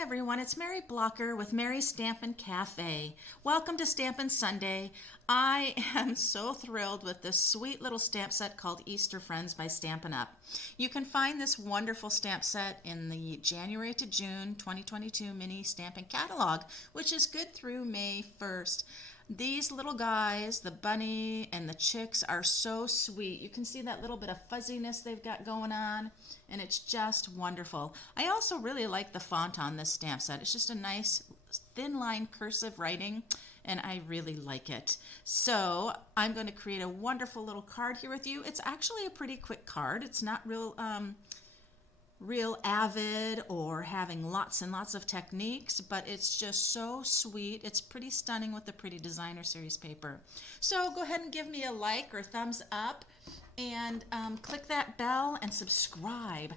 everyone, it's Mary Blocker with Mary's Stampin' Cafe. Welcome to Stampin' Sunday. I am so thrilled with this sweet little stamp set called Easter Friends by Stampin' Up. You can find this wonderful stamp set in the January to June 2022 mini stamping catalog, which is good through May 1st. These little guys, the bunny and the chicks, are so sweet. You can see that little bit of fuzziness they've got going on, and it's just wonderful. I also really like the font on this stamp set. It's just a nice thin line cursive writing, and I really like it. So I'm going to create a wonderful little card here with you. It's actually a pretty quick card. It's not real avid or having lots and lots of techniques, but it's just so sweet. It's pretty stunning with the pretty designer series paper. So go ahead and give me a like or thumbs up, and click that bell and subscribe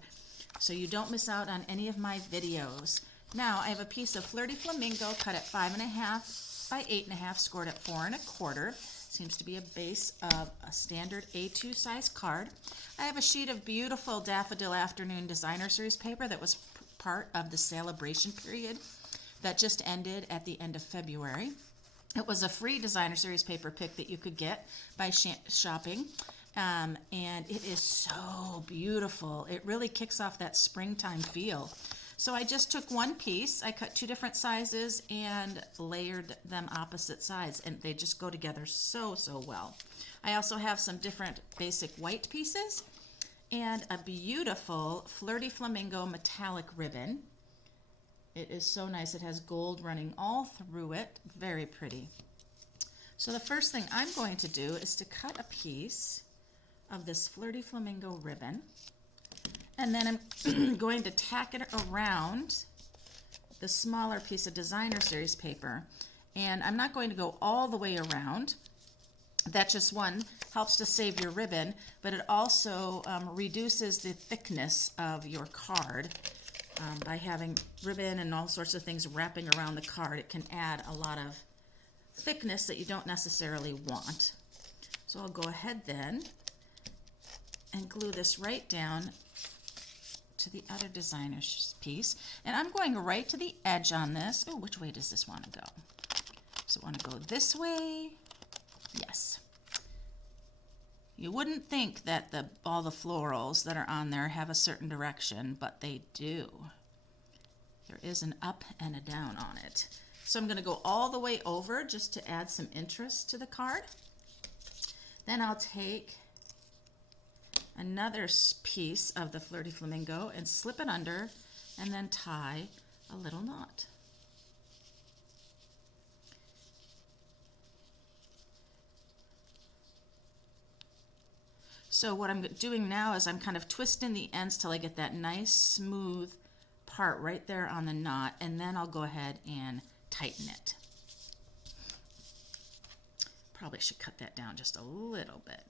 so you don't miss out on any of my videos. Now I have a piece of Flirty Flamingo cut at 5.5 by 8.5, scored at 4 1/4. Seems to be a base of a standard A2 size card. I have a sheet of beautiful Daffodil Afternoon Designer Series paper that was part of the celebration period that just ended at the end of February. It was a free Designer Series paper pick that you could get by shopping, and it is so beautiful. It really kicks off that springtime feel. So I just took one piece, I cut two different sizes and layered them opposite sides, and they just go together so well. I also have some different basic white pieces and a beautiful Flirty Flamingo metallic ribbon. It is so nice. It has gold running all through it. Very pretty. So the first thing I'm going to do is to cut a piece of this Flirty Flamingo ribbon. And then I'm going to tack it around the smaller piece of Designer Series paper. And I'm not going to go all the way around. That just one helps to save your ribbon, but it also reduces the thickness of your card. By having ribbon and all sorts of things wrapping around the card, it can add a lot of thickness that you don't necessarily want. So I'll go ahead then and glue this right down to the other designer piece, and I'm going right to the edge on this. Oh, which way does this want to go? Does it want to go this way? Yes. You wouldn't think that all the florals that are on there have a certain direction, but they do. There is an up and a down on it. So I'm going to go all the way over just to add some interest to the card. Then I'll take another piece of the Flirty Flamingo and slip it under, and then tie a little knot. So what I'm doing now is I'm kind of twisting the ends till I get that nice smooth part right there on the knot, and then I'll go ahead and tighten it. Probably should cut that down just a little bit.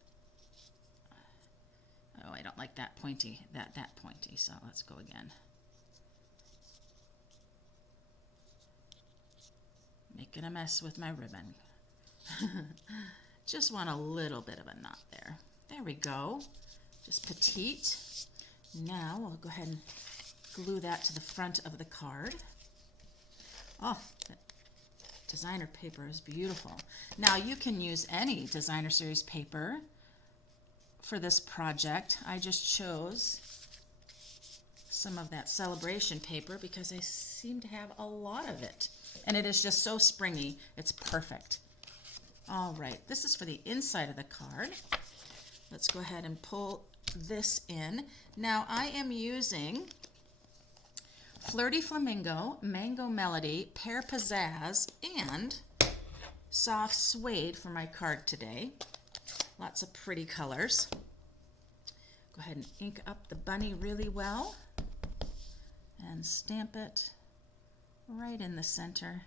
Oh, I don't like that pointy, that pointy, so let's go again. Making a mess with my ribbon. Just want a little bit of a knot there. There we go. Just petite. Now I'll go ahead and glue that to the front of the card. Oh, that designer paper is beautiful. Now you can use any Designer Series paper for this project. I just chose some of that celebration paper because I seem to have a lot of it, and it is just so springy. It's perfect. All right, this is for the inside of the card. Let's go ahead and pull this in. Now I am using Flirty Flamingo, Mango Melody, Pear Pizzazz, and Soft Suede for my card today. Lots of pretty colors. Go ahead and ink up the bunny really well and stamp it right in the center.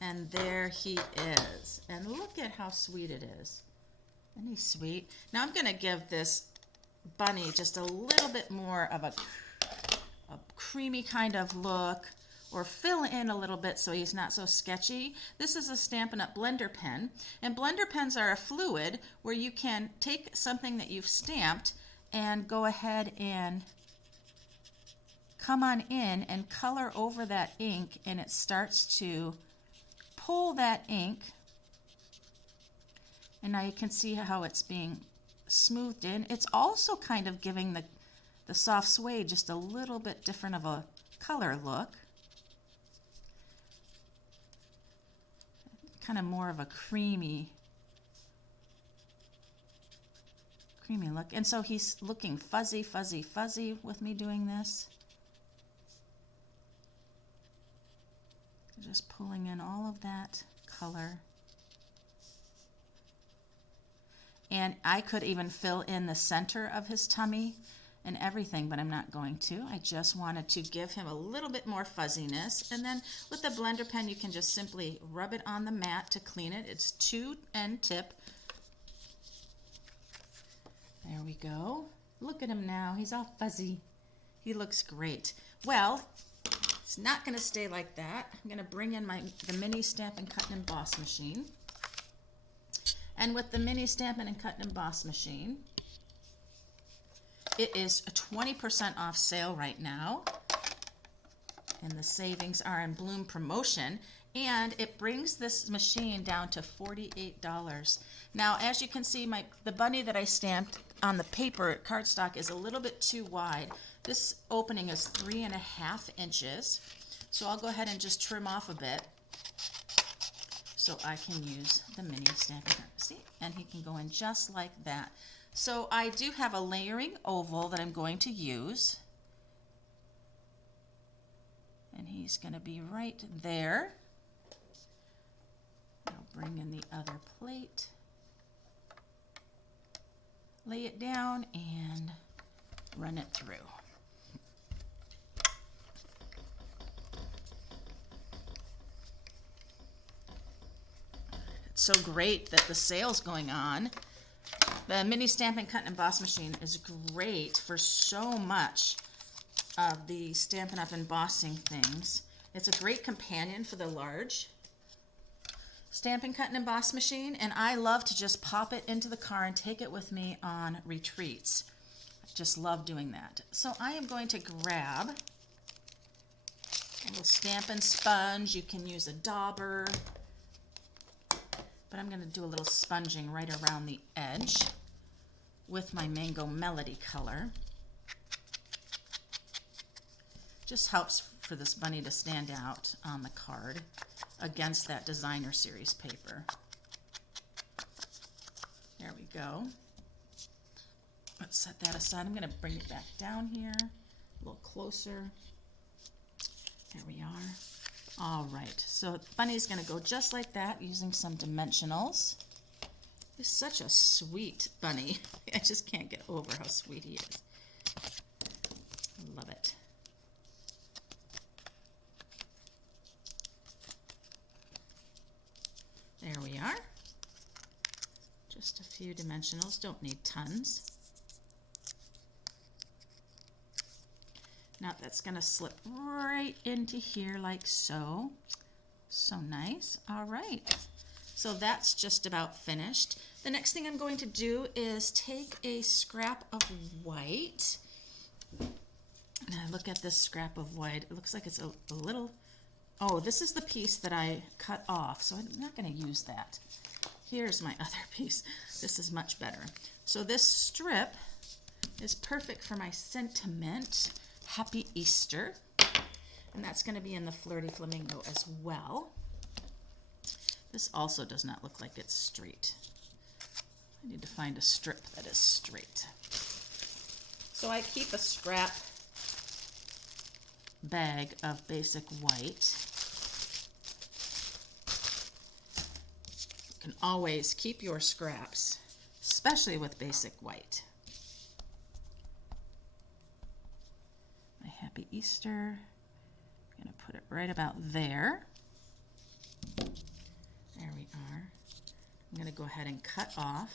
And there he is. And look at how sweet it is. Isn't he sweet? Now I'm going to give this bunny just a little bit more of a creamy kind of look, or fill in a little bit so he's not so sketchy. This is a Stampin' Up Blender Pen, and blender pens are a fluid where you can take something that you've stamped and go ahead and come on in and color over that ink, and it starts to pull that ink. And now you can see how it's being smoothed in. It's also kind of giving the soft suede just a little bit different of a color look. Kind of more of a creamy look. And so he's looking fuzzy, fuzzy, fuzzy with me doing this. Just pulling in all of that color. And I could even fill in the center of his tummy and everything, but I'm not going to. I just wanted to give him a little bit more fuzziness. And then with the blender pen, you can just simply rub it on the mat to clean it. It's 2-end tip. There we go. Look at him now. He's all fuzzy. He looks great. Well, it's not going to stay like that. I'm going to bring in the mini Stampin' Cut and Emboss machine. And with the mini Stampin' and Cut and Emboss machine, it is a 20% off sale right now. And the savings are in Bloom promotion. And it brings this machine down to $48. Now, as you can see, the bunny that I stamped on the paper cardstock is a little bit too wide. This opening is 3.5 inches. So I'll go ahead and just trim off a bit so I can use the mini Stampin' Cut. See? And he can go in just like that. So I do have a layering oval that I'm going to use. And he's going to be right there. I'll bring in the other plate, lay it down, and run it through. It's so great that the sale's going on. The mini Stampin' Cut and Emboss machine is great for so much of the Stampin' Up! Embossing things. It's a great companion for the large Stampin' Cut and Emboss machine, and I love to just pop it into the car and take it with me on retreats. I just love doing that. So I am going to grab a little Stampin' sponge. You can use a dauber, but I'm going to do a little sponging right around the edge with my Mango Melody color. Just helps for this bunny to stand out on the card against that designer series paper. There we go. Let's set that aside. I'm going to bring it back down here a little closer. There we are. All right, so the bunny's going to go just like that using some dimensionals. He's such a sweet bunny. I just can't get over how sweet he is. I love it. There we are. Just a few dimensionals, don't need tons. Now that's going to slip right into here like so. So nice. All right. So that's just about finished. The next thing I'm going to do is take a scrap of white. And I look at this scrap of white. It looks like it's a little... Oh, this is the piece that I cut off, so I'm not going to use that. Here's my other piece. This is much better. So this strip is perfect for my sentiment. Happy Easter. And that's going to be in the Flirty Flamingo as well. This also does not look like it's straight. I need to find a strip that is straight. So I keep a scrap bag of basic white. You can always keep your scraps, especially with basic white. My Happy Easter, I'm going to put it right about there. There we are. I'm going to go ahead and cut off.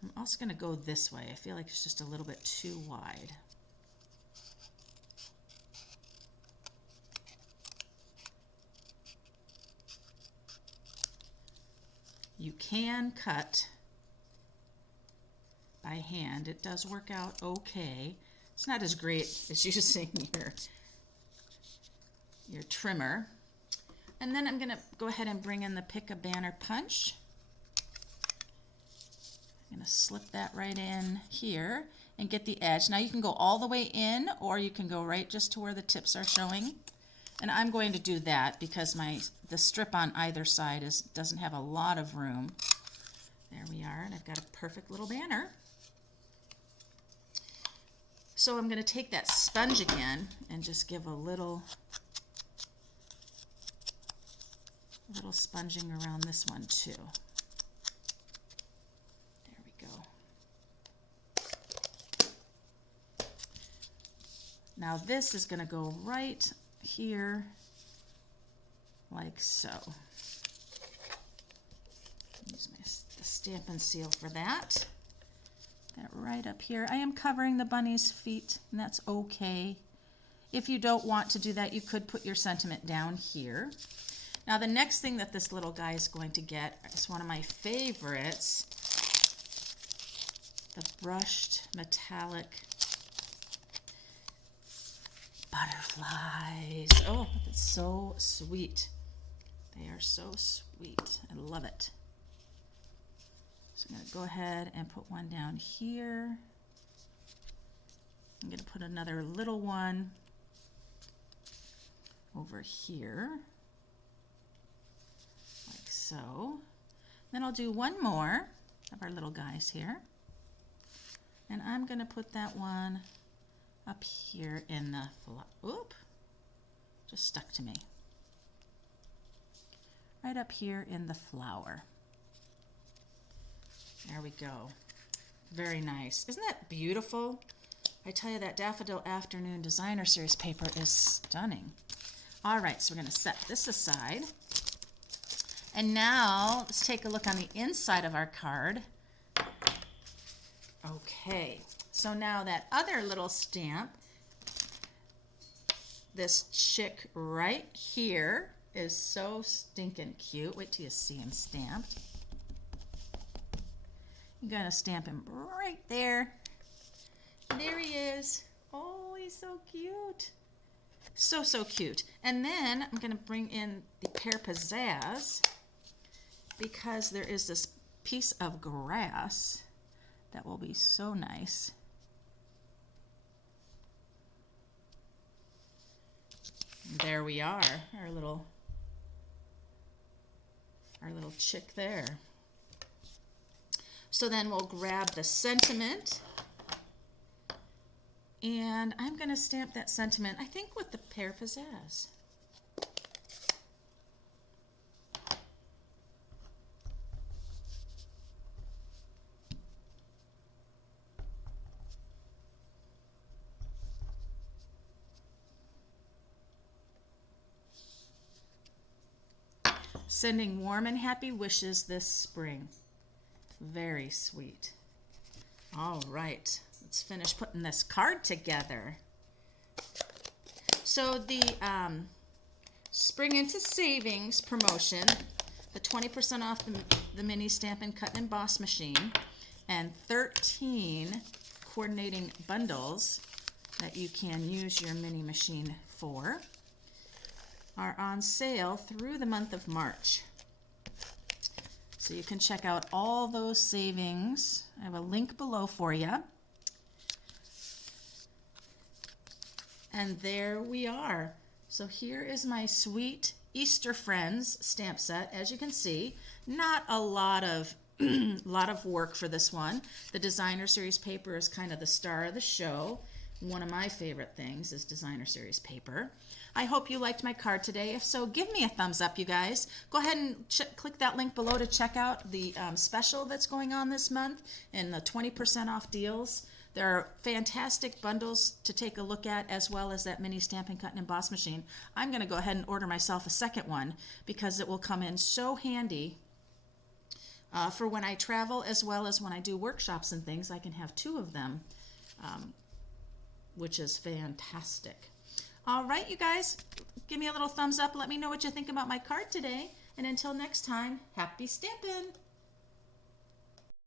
I'm also going to go this way. I feel like it's just a little bit too wide. You can cut by hand. It does work out okay. It's not as great as using your trimmer. And then I'm going to go ahead and bring in the Pick a Banner punch. I'm going to slip that right in here and get the edge. Now you can go all the way in, or you can go right just to where the tips are showing. And I'm going to do that because the strip on either side doesn't have a lot of room. There we are, and I've got a perfect little banner. So I'm going to take that sponge again and just give a little sponging around this one too. There we go. Now this is going to go right here like so. Use the Stampin' Seal for that. That right up here. I am covering the bunny's feet, and that's okay. If you don't want to do that, you could put your sentiment down here. Now the next thing that this little guy is going to get is one of my favorites, the brushed metallic butterflies. Oh, it's so sweet. They are so sweet. I love it. So I'm going to go ahead and put one down here. I'm going to put another little one over here, like so. Then I'll do one more of our little guys here. And I'm going to put that one up here in the oop, just stuck to me. Right up here in the flower. There we go. Very nice. Isn't that beautiful? I tell you, that Daffodil Afternoon Designer Series paper is stunning. All right, so we're going to set this aside. And now let's take a look on the inside of our card. Okay, so now that other little stamp, this chick right here is so stinking cute. Wait till you see him stamped. You're going to stamp him right there. There he is. Oh, he's so cute. So, so cute. And then I'm going to bring in the Pear Pizzazz because there is this piece of grass that will be so nice. There we are, our little chick there. So then we'll grab the sentiment, and I'm going to stamp that sentiment, I think, with the Pear Pizzazz. Sending warm and happy wishes this spring. Very sweet. All right, let's finish putting this card together. So the Spring into Savings promotion, the 20% off the mini Stampin' Cut and Emboss machine, and 13 coordinating bundles that you can use your mini machine for are on sale through the month of March. So you can check out all those savings. I have a link below for you. And there we are. So here is my sweet Easter Friends stamp set. As you can see, not a lot of work for this one. The Designer Series paper is kind of the star of the show. One of my favorite things is Designer Series paper. I hope you liked my card today. If so, give me a thumbs up, you guys. Go ahead and click that link below to check out the special that's going on this month and the 20% off deals. There are fantastic bundles to take a look at, as well as that mini Stampin' Cut and Emboss machine. I'm going to go ahead and order myself a second one because it will come in so handy for when I travel, as well as when I do workshops and things. I can have two of them, which is fantastic. All right, you guys, give me a little thumbs up. Let me know what you think about my card today. And until next time, happy stampin'!